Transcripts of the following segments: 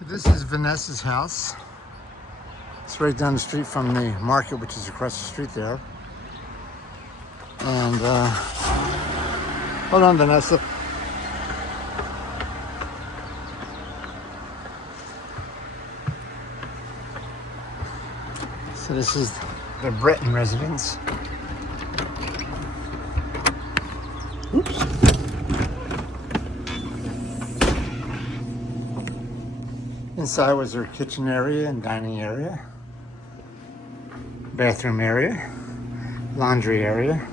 So this is Vanessa's house. It's right down the street from the market, which is across the street there. And hold on, Vanessa. So this is the Breton residence. Oops. Inside was their kitchen area and dining area, bathroom area, laundry area.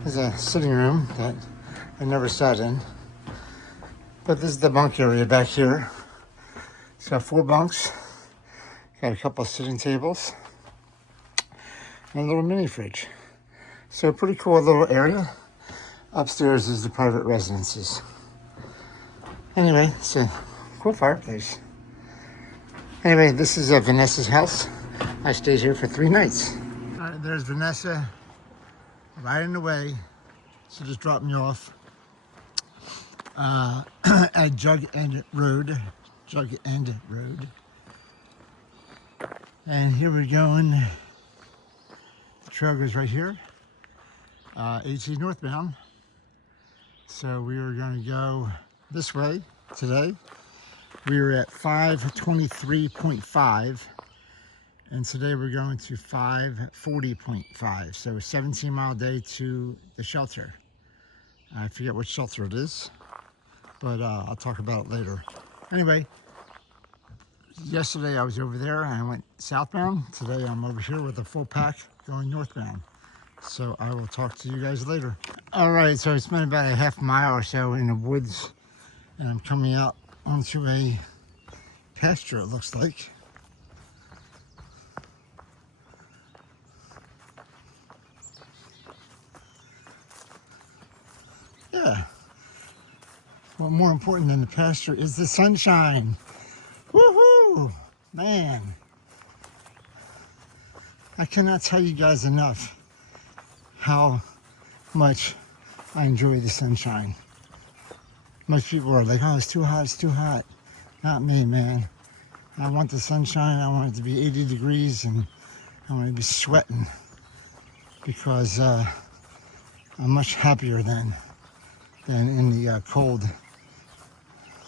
There's a sitting room that I never sat in. But this is the bunk area back here. It's got 4 bunks, got a couple of sitting tables, and a little mini fridge. So pretty cool little area. Upstairs is the private residences. Anyway, it's a cool fireplace. Anyway, this is Vanessa's house. I stayed here for 3 nights. All right, there's Vanessa riding away. She just dropped me off at Jug End Rd. Jug End Rd. And here we're going. The trail goes right here. 18 northbound. So we are going to go this way today. We were at 523.5, and today we're going to 540.5. So a 17-mile day to the shelter. I forget which shelter it is, but I'll talk about it later. Anyway, yesterday I was over there and I went southbound. Today I'm over here with a full pack going northbound. So I will talk to you guys later. All right, so I spent about a half mile or so in the woods, and I'm coming out onto a pasture, it looks like. Yeah. Well, more important than the pasture is the sunshine. Woohoo! Man. I cannot tell you guys enough how much I enjoy the sunshine. Most people are like, oh, it's too hot, it's too hot. Not me, man. I want the sunshine. I want it to be 80 degrees and I want to be sweating because I'm much happier than in the cold.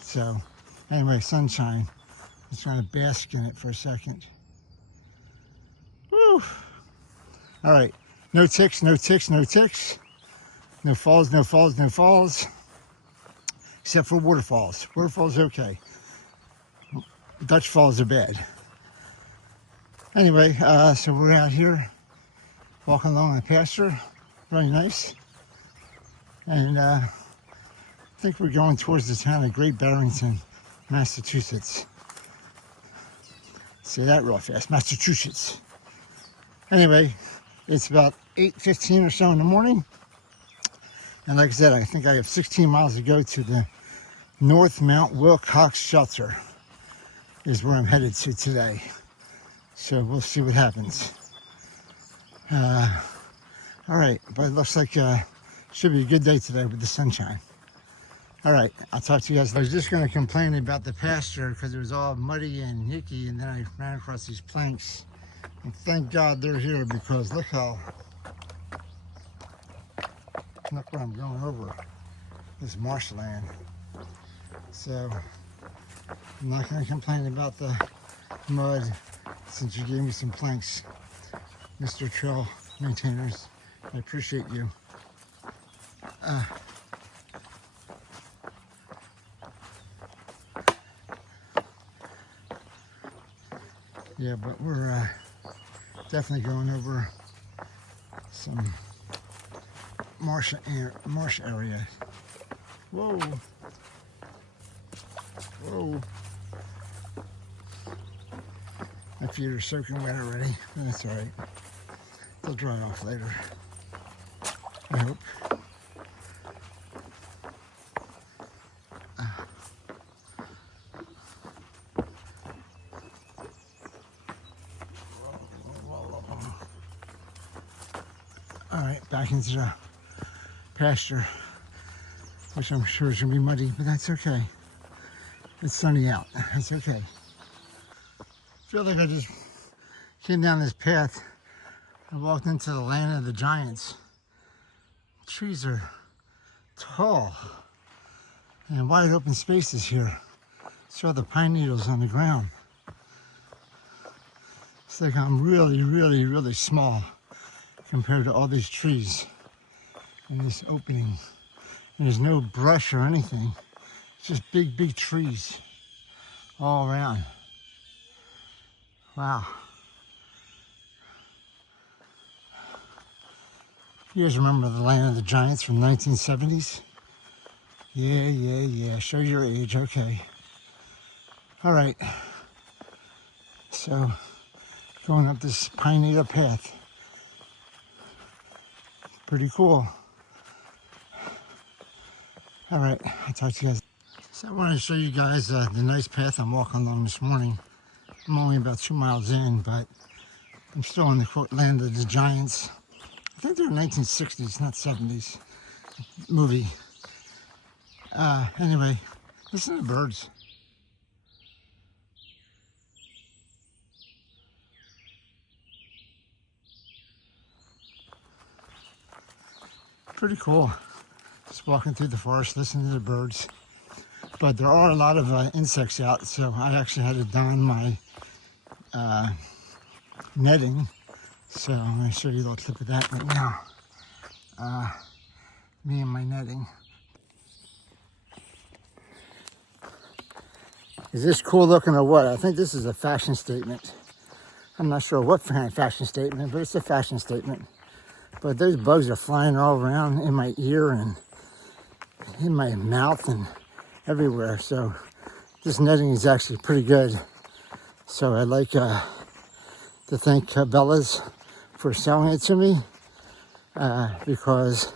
So anyway, sunshine. I'm just trying to bask in it for a second. Woo! All right. No ticks, no ticks, no ticks. No falls, no falls, no falls. Except for waterfalls. Waterfalls are okay. Dutch falls are bad. Anyway, so we're out here walking along the pasture. Really nice. And I think we're going towards the town of Great Barrington, Massachusetts. Say that real fast, Massachusetts. Anyway, it's about 8:15 or so in the morning. And like I said, I think I have 16 miles to go to the North Mount Wilcox shelter is where I'm headed to today. So we'll see what happens. All right, but it looks like should be a good day today with the sunshine. All right, I'll talk to you guys later. I was just going to complain about the pasture because it was all muddy and icky, and then I ran across these planks. And thank God they're here because look where I'm going over. This marshland. So I'm not going to complain about the mud since you gave me some planks, Mr. Trail Maintainers. I appreciate you. Yeah, but we're definitely going over some marsh area. Whoa. Whoa. My feet are soaking wet already. That's all right. They'll dry off later. I hope. All right, back into the pasture, which I'm sure is gonna be muddy, but that's okay. It's sunny out. It's okay. I feel like I just came down this path. I walked into the land of the giants. Trees are tall and wide open spaces here. Saw the pine needles on the ground. It's like I'm really, really, really small compared to all these trees in this opening. And there's no brush or anything. It's just big, big trees all around. Wow. You guys remember the land of the giants from the 1970s? Yeah. Show your age, okay. All right. So, going up this pine needle path. Pretty cool. All right, I'll talk to you guys. So I wanted to show you guys the nice path I'm walking along this morning. I'm only about 2 miles in, but I'm still in the quote land of the giants. I think they're 1960s, not 70s movie. Anyway, listen to the birds. Pretty cool. Just walking through the forest, listening to the birds. But there are a lot of insects out, so I actually had to don my netting. So I'm going to show you a little clip of that right now. Me and my netting. Is this cool looking or what? I think this is a fashion statement. I'm not sure what kind of fashion statement, but it's a fashion statement. But those bugs are flying all around in my ear and in my mouth and everywhere. So this netting is actually pretty good. So I'd like to thank Cabela's for selling it to me because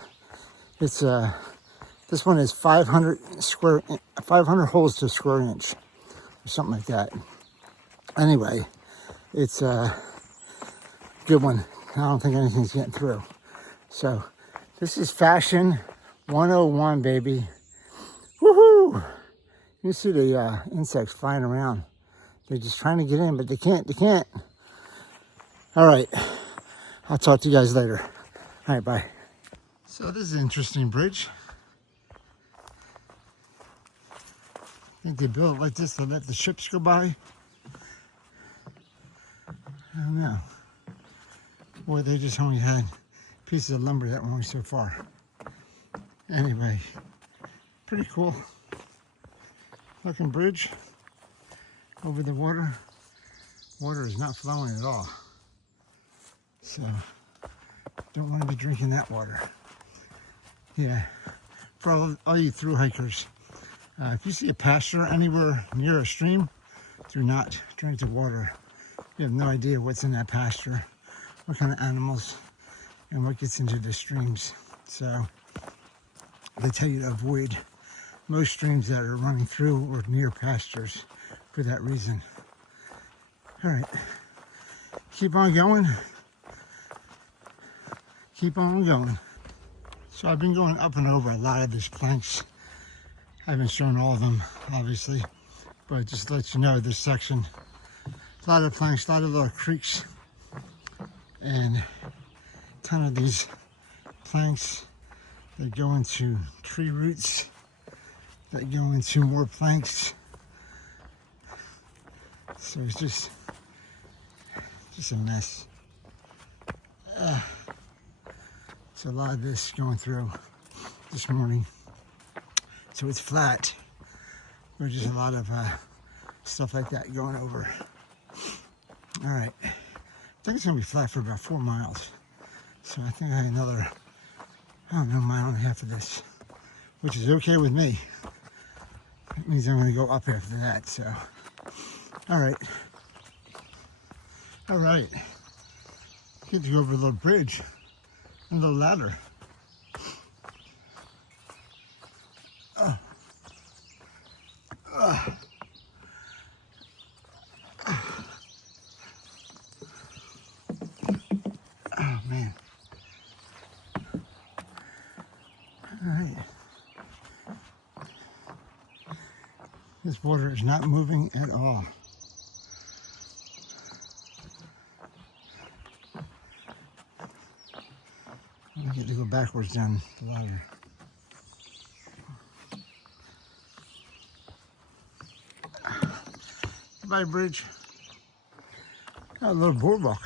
it's this one is 500 holes to a square inch or something like that. Anyway, it's a good one. I don't think anything's getting through. So this is fashion 101, baby. Woohoo! You see the insects flying around. They're just trying to get in, but they can't. All right. I'll talk to you guys later. All right, bye. So this is an interesting bridge. I think they built it like this to let the ships go by. I don't know. Boy, they just only had pieces of lumber that were only so far. Anyway, pretty cool looking bridge over the water. Water is not flowing at all. So, don't want to be drinking that water. Yeah, for all you thru hikers, if you see a pasture anywhere near a stream, do not drink the water. You have no idea what's in that pasture, what kind of animals, and what gets into the streams. So they tell you to avoid most streams that are running through or near pastures for that reason. All right, keep on going. Keep on going. So I've been going up and over a lot of these planks. I haven't shown all of them, obviously, but just to let you know, this section, a lot of planks, a lot of little creeks, and a ton of these planks that go into tree roots, that go into more planks. So it's just a mess. So a lot of this going through this morning. So it's flat, but just a lot of stuff like that going over. All right, I think it's gonna be flat for about 4 miles. So I think I have another, I don't know, mile and a half of this, which is okay with me. That means I'm gonna go up after that, so. All right. Get to go over a little bridge and a little ladder. Oh man. All right. This water is not moving at all. I get to go backwards down the ladder. Goodbye, bridge. Got a little boardwalk.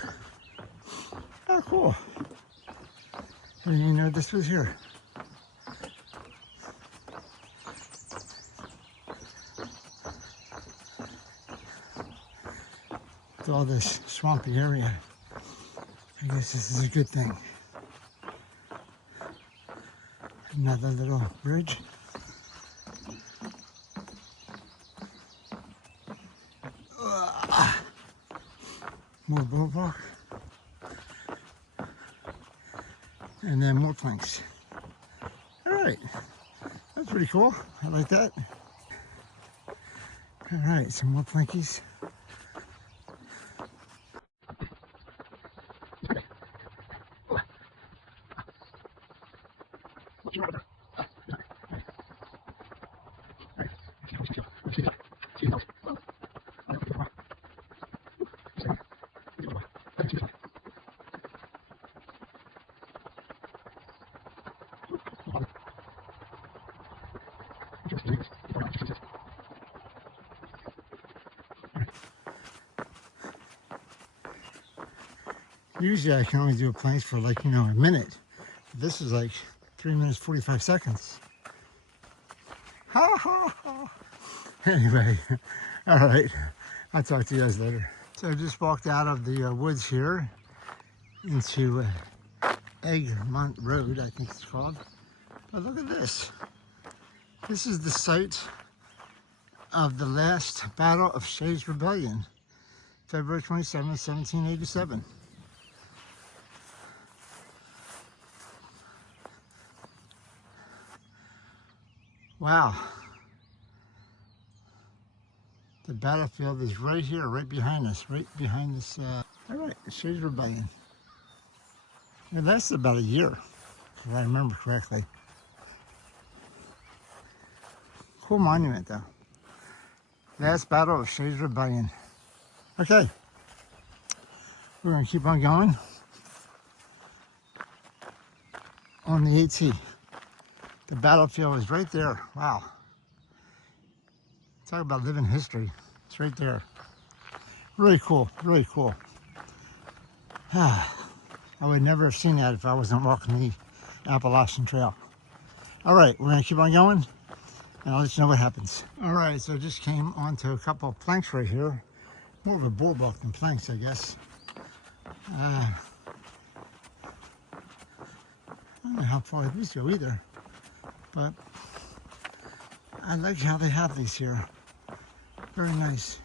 Oh, cool. I didn't even know this was here. With all this swampy area, I guess this is a good thing. Another little bridge. More boardwalk. And then more planks. All right, that's pretty cool. I like that. All right, some more plankies. Usually I can only do a plank for like, a minute. But this is like 3 minutes, 45 seconds. Ha ha ha. Anyway, all right. I'll talk to you guys later. So I just walked out of the woods here into Jug End Rd, I think it's called. But look at this. This is the site of the last Battle of Shays Rebellion, February 27, 1787. Wow. The battlefield is right here, right behind us, right behind this. All right, Shays Rebellion. It lasted about a year, if I remember correctly. Cool monument, though. Last Battle of Shays Rebellion. Okay, we're going to keep on going on the AT. The battlefield is right there. Wow. Talk about living history. It's right there. Really cool, really cool. I would never have seen that if I wasn't walking the Appalachian Trail. All right, we're gonna keep on going and I'll let you know what happens. All right, so I just came onto a couple of planks right here. More of a boardwalk than planks, I guess. I don't know how far these go either, but I like how they have these here. Very nice.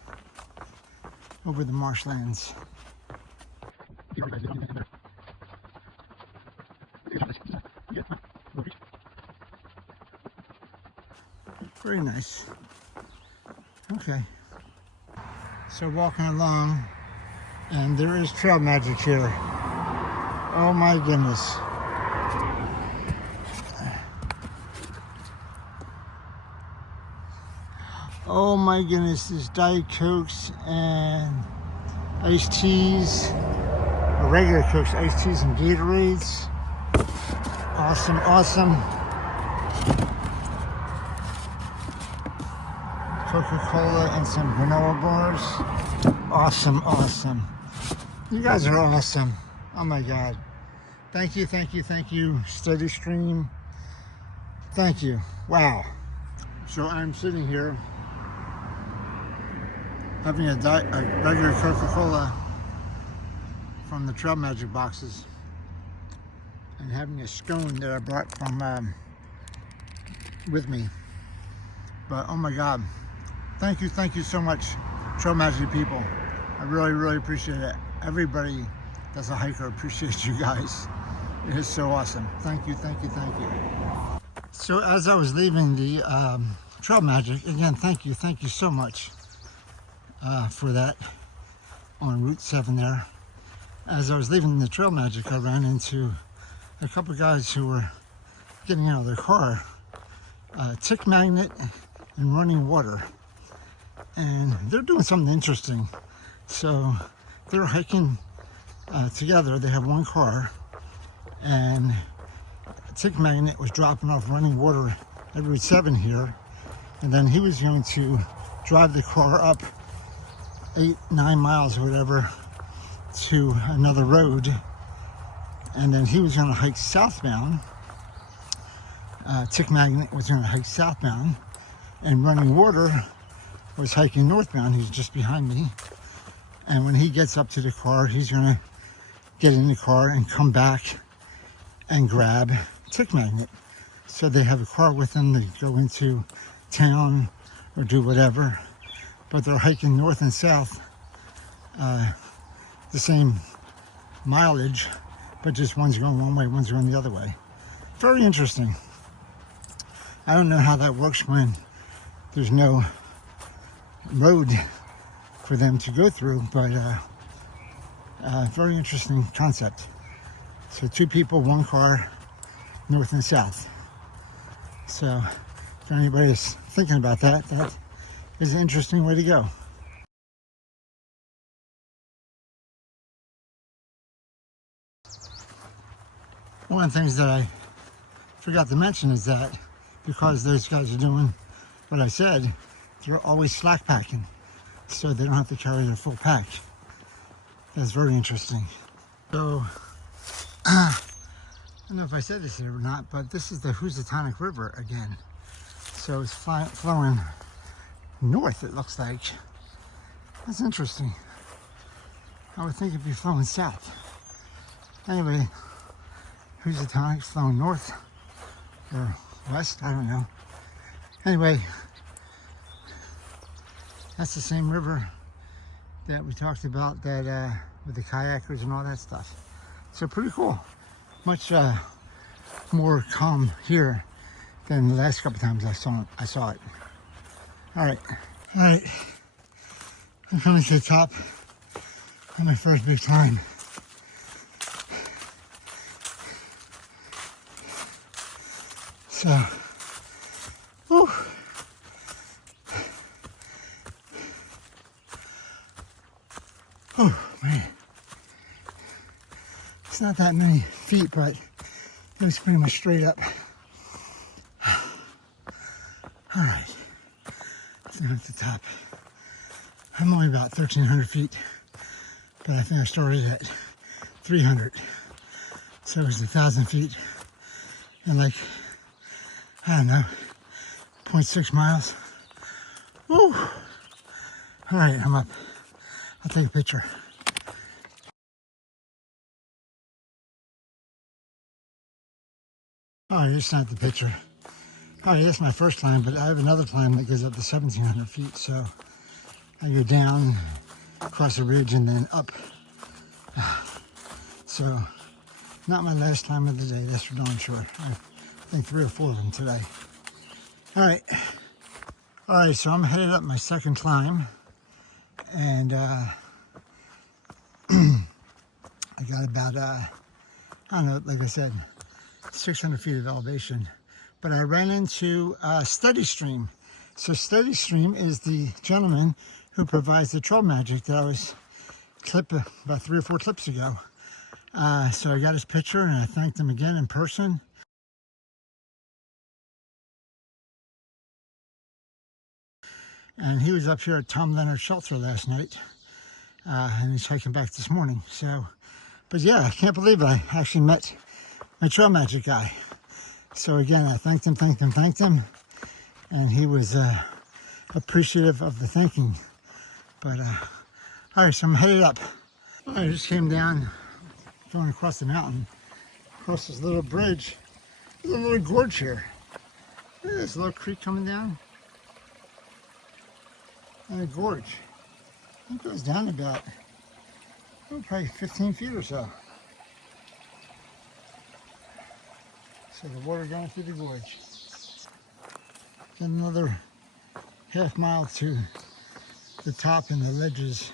Over the marshlands. Very nice. Okay. So walking along, and there is trail magic here. Oh my goodness. Oh my goodness, there's Diet Cokes and iced teas, or regular Cokes, iced teas and Gatorades. Awesome, awesome. Coca-Cola and some granola bars. Awesome, awesome. You guys are awesome. Oh my God. Thank you, thank you, thank you, Steady Stream. Thank you. Wow. So I'm sitting here having a regular Coca-Cola from the Trail Magic boxes and having a scone that I brought from with me. But oh my God, thank you so much, Trail Magic people. I really, really appreciate it. Everybody that's a hiker appreciates you guys. It is so awesome. Thank you, thank you, thank you. So as I was leaving the Trail Magic, again, thank you so much for that on Route 7 there. As I was leaving the Trail Magic, I ran into a couple guys who were getting out of their car, tick magnet and running water. and they're doing something interesting. So they're hiking together. They have one car, and Tick Magnet was dropping off running water at Route 7 here, and then he was going to drive the car up 8-9 miles or whatever to another road, and then he was going to hike southbound. Tick Magnet was going to hike southbound, and Running Water was hiking northbound. He's just behind me, and when he gets up to the car, he's going to get in the car and come back and grab Tick Magnet. So they have a car with them to go into town or do whatever, but they're hiking north and south, the same mileage, but just one's going one way, one's going the other way. Very interesting. I don't know how that works when there's no road for them to go through, but very interesting concept. So 2 people, 1 car, north and south. So if anybody's thinking about that, that is an interesting way to go. One of the things that I forgot to mention is that because those guys are doing what I said, they're always slack packing, so they don't have to carry their full pack. That's very interesting. So, I don't know if I said this here or not, but this is the Housatonic River again. So it's flowing north, it looks like. That's interesting. I would think it'd be flowing south. Anyway, Housatonic's flowing north or west, I don't know. Anyway, that's the same river that we talked about, that with the kayakers and all that stuff. So pretty cool. Much more calm here than the last couple times I saw it. All right, I'm coming to the top of my first big climb. So, whew. Oh man, it's not that many feet, but it was pretty much straight up. All right, I think I'm at the top. I'm only about 1,300 feet, but I think I started at 300. So it was 1,000 feet and like, I don't know, 0.6 miles. Woo! All right, I'm up. I'll take a picture. Oh, it's not the picture. Oh, yeah, that's my first climb, but I have another climb that goes up to 1,700 feet. So I go down, across the ridge, and then up. So not my last climb of the day, that's for darn sure. I think 3 or 4 of them today. All right, so I'm headed up my second climb, and I got about, I don't know, like I said, 600 feet of elevation, but I ran into Steady Stream. So Steady Stream is the gentleman who provides the trail magic that I was clipped about 3 or 4 clips ago. So I got his picture and I thanked him again in person. And he was up here at Tom Leonard's shelter last night, and he's hiking back this morning. So, but yeah, I can't believe I actually met my trail magic guy. So again, I thanked him, and he was appreciative of the thanking. But all right, so I'm headed up. I just came down, going across the mountain, across this little bridge. There's a little gorge here. Look at this little creek coming down. And a gorge. It goes down about, oh, probably 15 feet or so. So the water going through the gorge. Then another half mile to the top and the ledges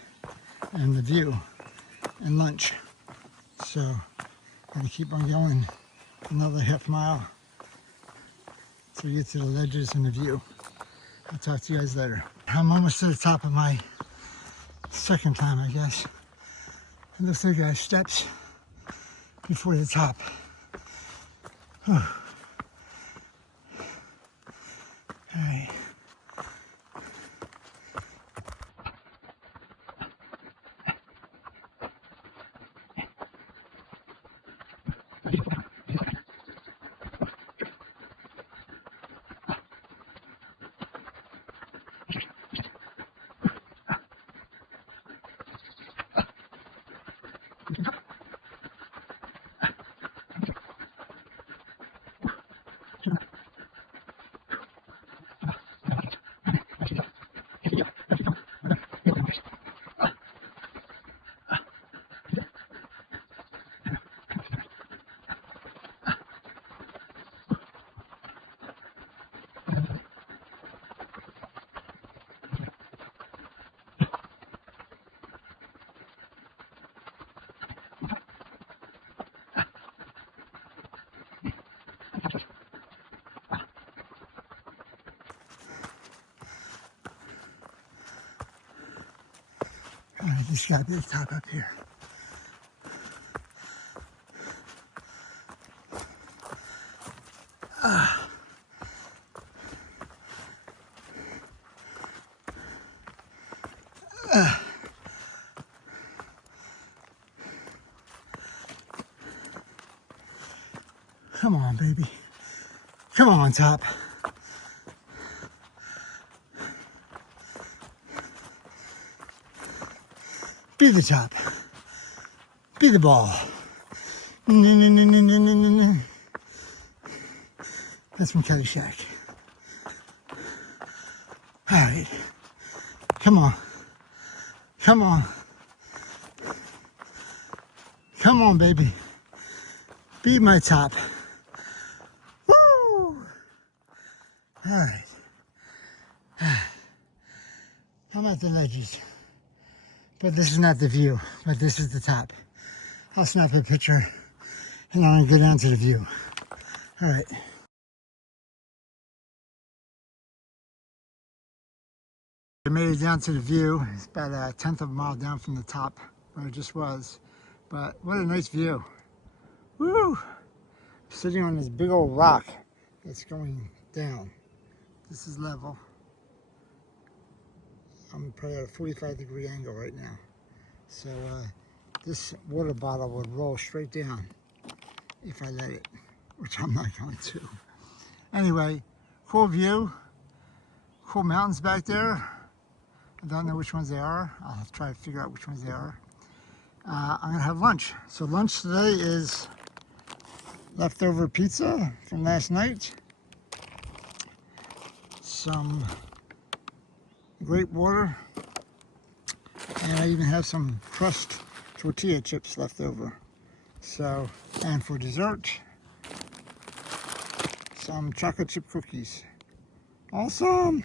and the view and lunch. So I'm going to keep on going another half mile till we get to the ledges and the view. I'll talk to you guys later. I'm almost to the top of my second time, I guess. It looks like I have steps before the top. Whew. All right. All right, this got to be the top up here. Come on, baby. Come on, top. Be the top. Be the ball. That's from Caddyshack. All right. Come on. Come on. Come on, baby. Be my top. Woo! All right. I'm at the ledges. But this is not the view, but this is the top. I'll snap a picture and I'm gonna go down to the view. All right. I made it down to the view. It's about a 1/10 of a mile down from the top where it just was. But what a nice view. Woo! Sitting on this big old rock that's going down. This is level. I'm probably at a 45-degree angle right now. So this water bottle would roll straight down if I let it, which I'm not going to. Anyway, cool view, cool mountains back there. I don't know which ones they are. I'll try to figure out which ones they are. I'm gonna have lunch. So lunch today is leftover pizza from last night, some great water, and I even have some crushed tortilla chips left over. So, and for dessert, some chocolate chip cookies. Awesome!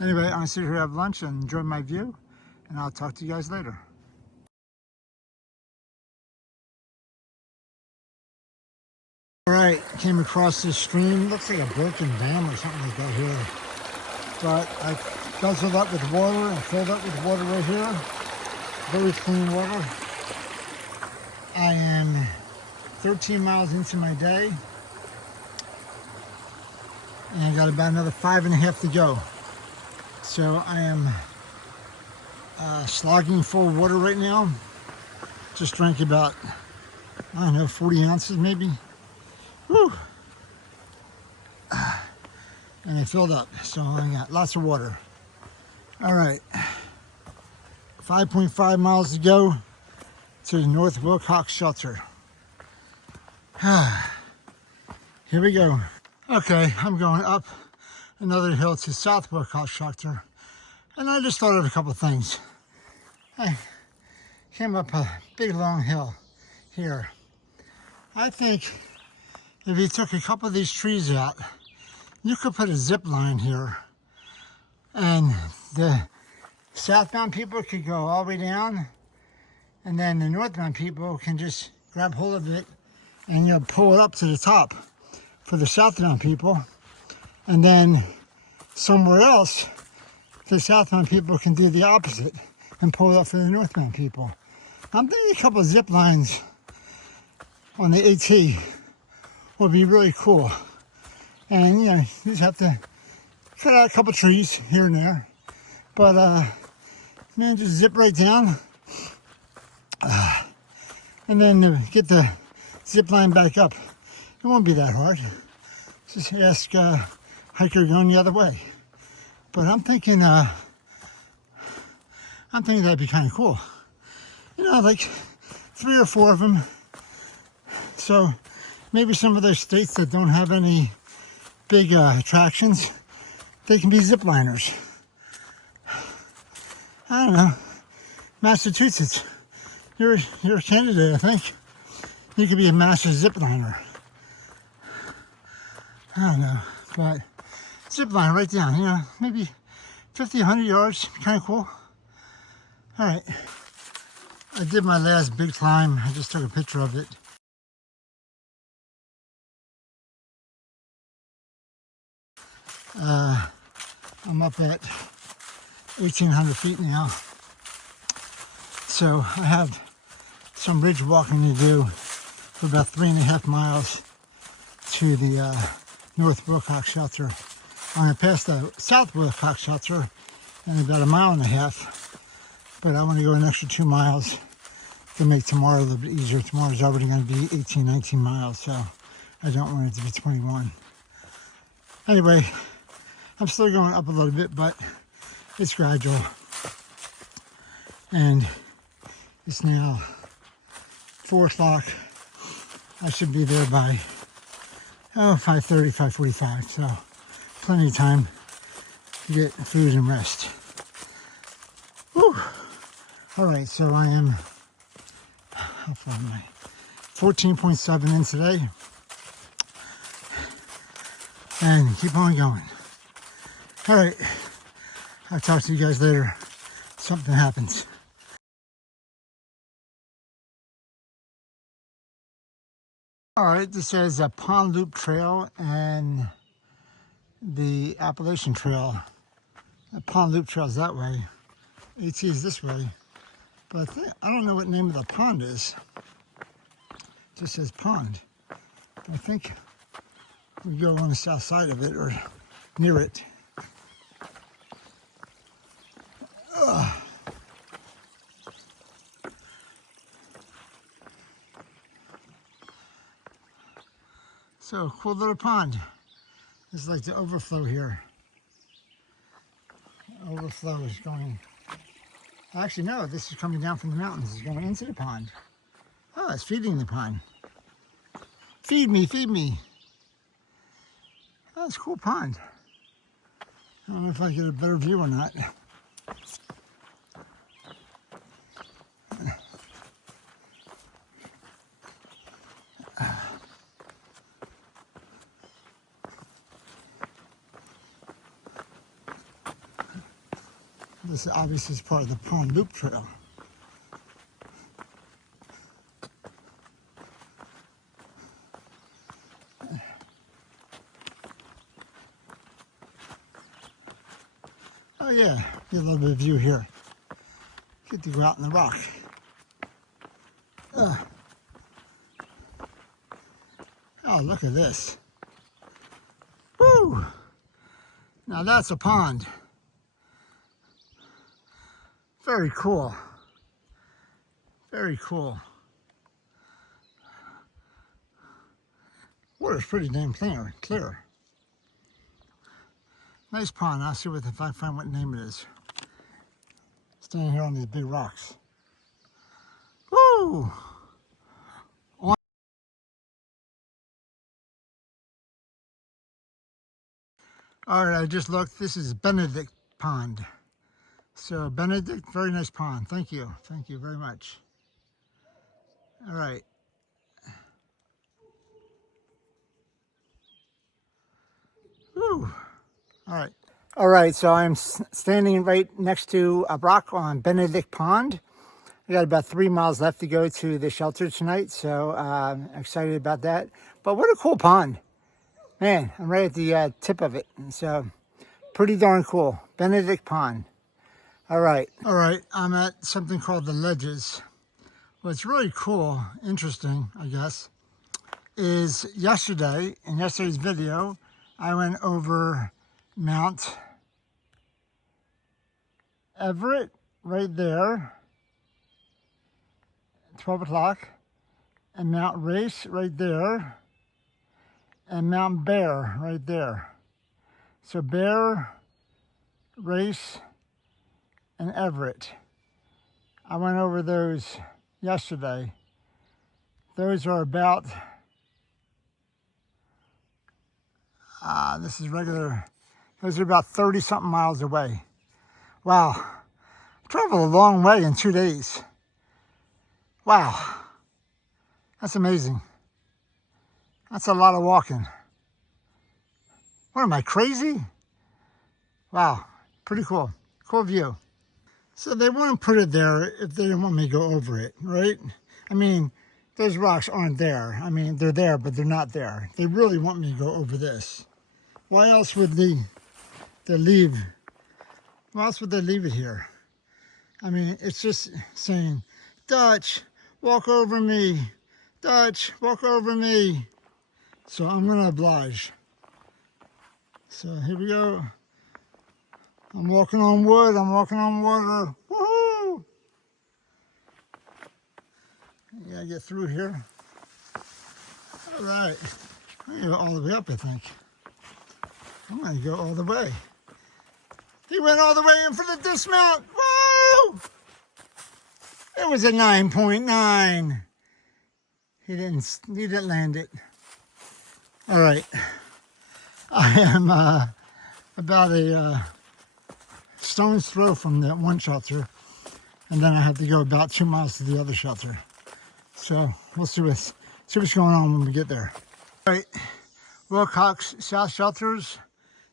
Anyway, I'm gonna sit here, have lunch, and enjoy my view, and I'll talk to you guys later. All right, came across this stream. Looks like a broken dam or something like that here. But I guzzled up with water and filled up with water right here. Very clean water. I am 13 miles into my day. And I got about another 5.5 to go. So I am slogging full of water right now. Just drank about, I don't know, 40 ounces maybe. Woo! And I filled up, so I got lots of water. All right, 5.5 miles to go to the North Wilcox shelter. Here we go. Okay, I'm going up another hill to South Wilcox shelter, and I just thought of a couple things. I came up a big long hill here. I think if you took a couple of these trees out, you could put a zip line here, and the southbound people could go all the way down, and then the northbound people can just grab hold of it and you'll pull it up to the top for the southbound people, and then somewhere else the southbound people can do the opposite and pull up for the northbound people. I'm thinking a couple of zip lines on the AT would be really cool. And you know, you just have to cut out a couple trees here and there. But man, just zip right down. And then get the zip line back up. It won't be that hard. Just ask hiker going the other way. But I'm thinking that'd be kind of cool. You know, like 3 or 4 of them. So maybe some of those states that don't have any big attractions, they can be zip liners. I don't know. Massachusetts, you're a candidate, I think. You could be a master zip liner. I don't know, but zip line right down, you know, maybe 50, 100 yards, kind of cool. All right, I did my last big climb. I just took a picture of it. I'm up at 1,800 feet now. So I have some ridge walking to do for about 3.5 miles to the North Wilcox shelter. I'm going to pass the South Wilcox shelter in about 1.5 miles, but I want to go an extra 2 miles to make tomorrow a little bit easier. Tomorrow's already going to be 18, 19 miles, so I don't want it to be 21. Anyway, I'm still going up a little bit, but it's gradual. And it's now 4 o'clock. I should be there by 5:30, 5:45. So plenty of time to get food and rest. Whew. All right, so I am, how far am I? 14.7 in today. And keep on going. All right, I'll talk to you guys later. Something happens. All right, this says a Pond Loop Trail and the Appalachian Trail. The Pond Loop Trail is that way. AT is this way. But I don't know what name of the pond is. It just says pond. I think we go on the south side of it or near it. So, cool little pond. It's like the overflow here. Overflow is going, actually no, this is coming down from the mountains. It's going into the pond. Oh, it's feeding the pond. Feed me, feed me. Oh, it's a cool pond. I don't know if I get a better view or not. This obviously is part of the Pond Loop Trail. Oh yeah, get a little bit of view here. Get to go out in the rock. Oh, look at this. Woo! Now that's a pond. Very cool. Very cool. Water's pretty damn clear. Nice pond. I'll see if I find what name it is. Standing here on these big rocks. Woo! All right, I just looked. This is Benedict Pond. So Benedict, very nice pond. Thank you. Thank you very much. All right. Woo. All right. All right, so I'm standing right next to a rock on Benedict Pond. I got about 3 miles left to go to the shelter tonight, so I'm excited about that. But what a cool pond. Man, I'm right at the tip of it. And so Pretty darn cool. Benedict Pond. All right, I'm at something called the Ledges. What's really cool, interesting, I guess, is yesterday, in yesterday's video, I went over Mount Everett right there, 12 o'clock, and Mount Race right there, and Mount Bear right there. So Bear, Race, and Everett. I went over those yesterday. Those are about, this is regular, those are about 30 something miles away. Wow, I traveled a long way in 2 days. Wow, that's amazing. That's a lot of walking. What am I, crazy? Wow, pretty cool. Cool view. So they wouldn't put it there if they didn't want me to go over it, right? I mean, those rocks aren't there. I mean, they're there, but they're not there. They really want me to go over this. Why else would they leave? Why else would they leave it here? I mean, it's just saying, Dutch, walk over me. Dutch, walk over me. So I'm going to oblige. So here we go. I'm walking on wood. I'm walking on water. Woohoo! You gotta get through here. All right. I'm gonna go all the way up, I think. I'm gonna go all the way. He went all the way in for the dismount. Woo! It was a 9.9. He didn't land it. All right. I am about a stone's throw from that one shelter, and then I have to go about 2 miles to the other shelter. So we'll see what's going on when we get there. All right, Wilcox South Shelters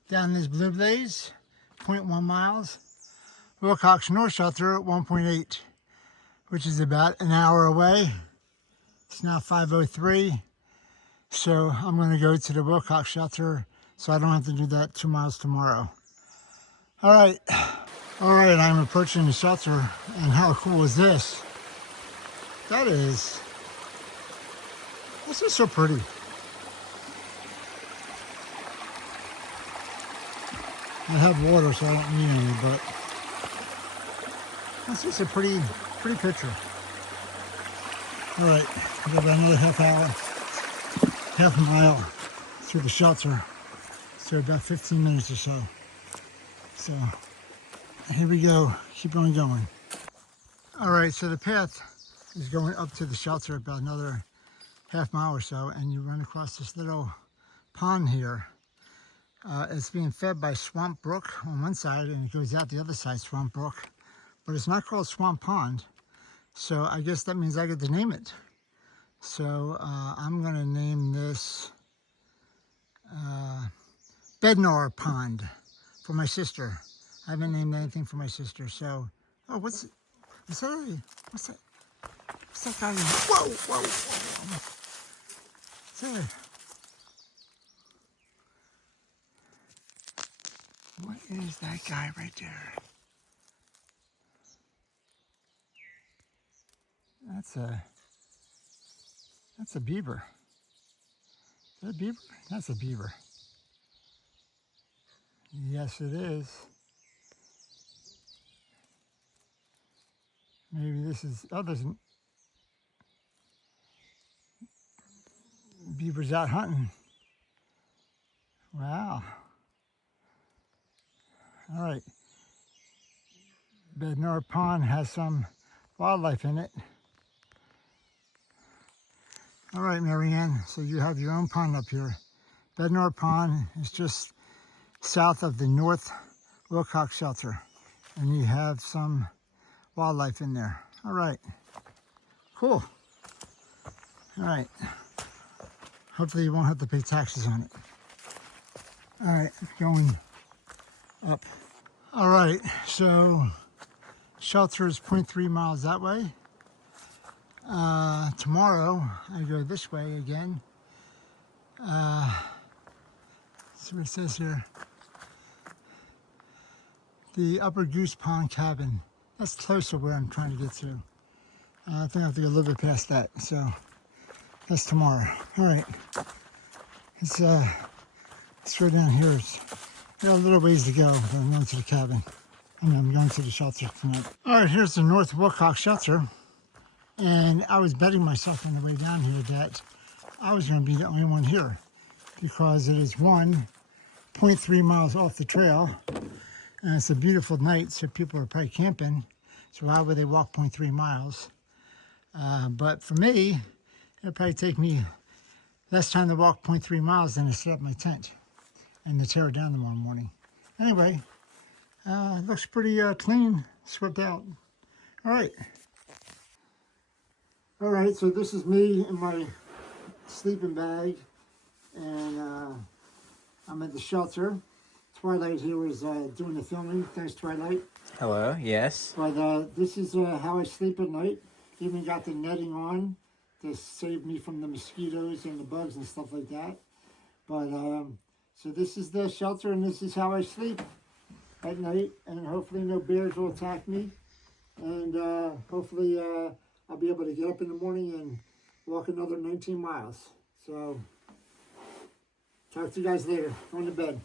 down this Blue Blaze, 0.1 miles. Wilcox North Shelter, 1.8, which is about an hour away. It's now 5:03, so I'm going to go to the Wilcox Shelter so I don't have to do that 2 miles tomorrow. All right, I'm approaching the shelter, and how cool is this? This is so pretty. I have water, so I don't need any, but that's just a pretty picture. All right, we got about another half mile through the shelter, so about 15 minutes or so. So here we go, keep on going. All right, so the path is going up to the shelter about another half mile or so, and you run across this little pond here. It's being fed by Swamp Brook on one side, and it goes out the other side, Swamp Brook. But it's not called Swamp Pond, so I guess that means I get to name it. So I'm going to name this Bednar Pond for my sister. I haven't named anything for my sister, so... Oh, what's that guy? Whoa! What's that? What is that guy right there? That's a beaver. Is that a beaver? That's a beaver. Yes, it is. Maybe this is, oh, there's beavers out hunting. Wow. All right. Bednar Pond has some wildlife in it. All right, Marianne, so you have your own pond up here. Bednar Pond is just south of the North Wilcox Shelter, and you have some wildlife in there. All right, cool. All right, hopefully you won't have to pay taxes on it. All right, going up. All right, so shelter is 0.3 miles that way. Tomorrow I go this way again. See what it says here. the Upper Goose Pond cabin. That's close to where I'm trying to get to. I think I have to go a little bit past that, so that's tomorrow. All right, let's go down here. It's got a little ways to go, but I'm going to the cabin. I'm going to the shelter tonight. All right, here's the North Wilcox shelter, and I was betting myself on the way down here that I was going to be the only one here because it is 1.3 miles off the trail, and it's a beautiful night, so people are probably camping. So why would they walk 0.3 miles? But for me, it'll probably take me less time to walk 0.3 miles than to set up my tent and to tear it down tomorrow morning. Anyway, it looks pretty clean, swept out. All right. All right, so this is me in my sleeping bag, and I'm at the shelter. Twilight here is doing the filming. Thanks, Twilight. Hello, yes. But this is how I sleep at night. Even got the netting on to save me from the mosquitoes and the bugs and stuff like that. But so this is the shelter, and this is how I sleep at night. And hopefully no bears will attack me. And hopefully I'll be able to get up in the morning and walk another 19 miles. So talk to you guys later. Going to bed.